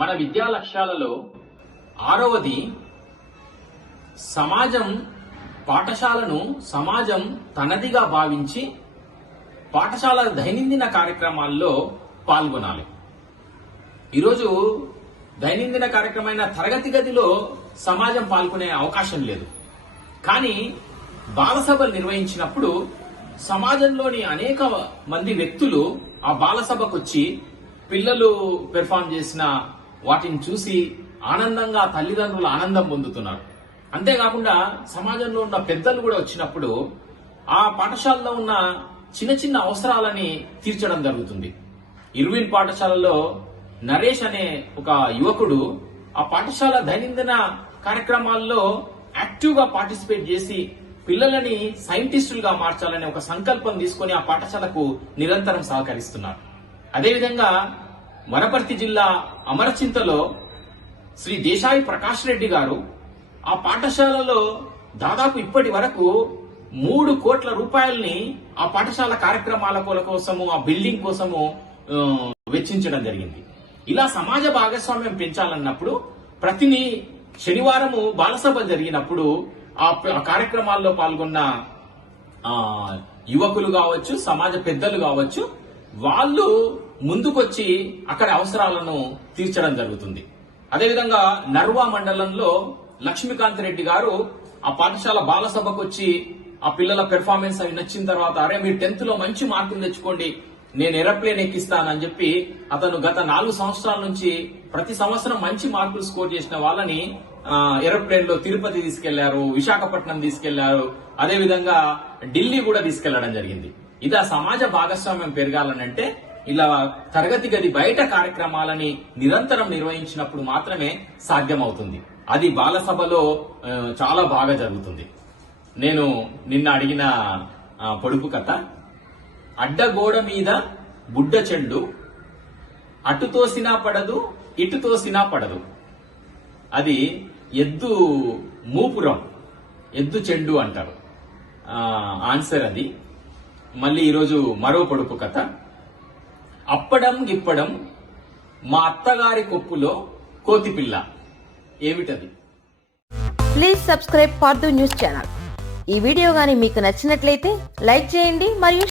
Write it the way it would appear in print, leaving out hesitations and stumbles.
మన విద్యా లక్ష్యాలలో 6వది పాఠశాలను సమాజం తనదిగా భావించి పాఠశాల దైనందిన కార్యక్రమాల్లో పాల్గొనాలి. ఈరోజు దైనందిన కార్యక్రమమైన తరగతి గదిలో సమాజం పాల్గొనే అవకాశం లేదు. కానీ బాలసభలు నిర్వహించినప్పుడు సమాజంలోని అనేక మంది వ్యక్తులు ఆ బాలసభకు వచ్చి పిల్లలు పెర్ఫార్మ్ చేసిన వాటిని చూసి ఆనందంగా తల్లిదండ్రులు ఆనందం పొందుతున్నారు. అంతేకాకుండా సమాజంలో ఉన్న పెద్దలు కూడా వచ్చినప్పుడు ఆ పాఠశాలలో ఉన్న చిన్న చిన్న అవసరాలని తీర్చడం జరుగుతుంది. ఇర్విన్ పాఠశాలలో నరేష్ అనే ఒక యువకుడు ఆ పాఠశాల దైనందిన కార్యక్రమాల్లో యాక్టివ్ గా పార్టిసిపేట్ చేసి పిల్లలని సైంటిస్టులుగా మార్చాలనే ఒక సంకల్పం తీసుకుని ఆ పాఠశాలకు నిరంతరం సహకరిస్తున్నారు. అదేవిధంగా వనపర్తి జిల్లా అమరచింతలో శ్రీ దేశాయి ప్రకాష్ రెడ్డి గారు ఆ పాఠశాలలో దాదాపు ఇప్పటి వరకు 3 కోట్ల రూపాయల్ని ఆ పాఠశాల కార్యక్రమాల కోసము, ఆ బిల్డింగ్ కోసము వెచ్చించడం జరిగింది. ఇలా సమాజ భాగస్వామ్యం పెంచాలన్నప్పుడు ప్రతి శనివారము బాలసభ జరిగినప్పుడు ఆ కార్యక్రమాల్లో పాల్గొన్న యువకులు కావచ్చు, సమాజ పెద్దలు కావచ్చు, వాళ్ళు ముందుకొచ్చి అక్కడ అవసరాలను తీర్చడం జరుగుతుంది. అదేవిధంగా నర్వా మండలంలో లక్ష్మీకాంత్ రెడ్డి గారు ఆ పాఠశాల బాలసభకు వచ్చి ఆ పిల్లల పెర్ఫార్మెన్స్ అవి నచ్చిన తర్వాత, అరే మీరు 10th లో మంచి మార్కులు తెచ్చుకోండి, నేను ఏరోప్లేన్ ఎక్కిస్తానని చెప్పి అతను గత 4 సంవత్సరాల నుంచి ప్రతి సంవత్సరం మంచి మార్కులు స్కోర్ చేసిన వాళ్ళని ఏరోప్లేన్ లో తిరుపతి తీసుకెళ్లారు, విశాఖపట్నం తీసుకెళ్లారు, అదేవిధంగా ఢిల్లీ కూడా తీసుకెళ్లడం జరిగింది. ఇలా సమాజ భాగస్వామ్యం పెరగాలనంటే ఇలా తరగతి గది బయట కార్యక్రమాలని నిరంతరం నిర్వహించినప్పుడు మాత్రమే సాధ్యమవుతుంది. అది బాలసభలో చాలా బాగా జరుగుతుంది. నేను నిన్న అడిగిన పొడుపు కథ, అడ్డగోడ మీద బుడ్డ చెండు, అటు తోసినా పడదు ఇటు తోసినా పడదు. అది ఎద్దు మూపురం, ఎద్దు చెండు అంటారు. ఆన్సర్ అది. మళ్ళీ ఈరోజు మరో పొడుపు కథ, అప్పడం గిప్పడం మా అత్తగారి కొప్పులో కోతిపిల్ల. ఏమిటది? Please subscribe for news channel. ఈ వీడియో గానీ మీకు నచ్చినట్లయితే లైక్ చేయండి మరియు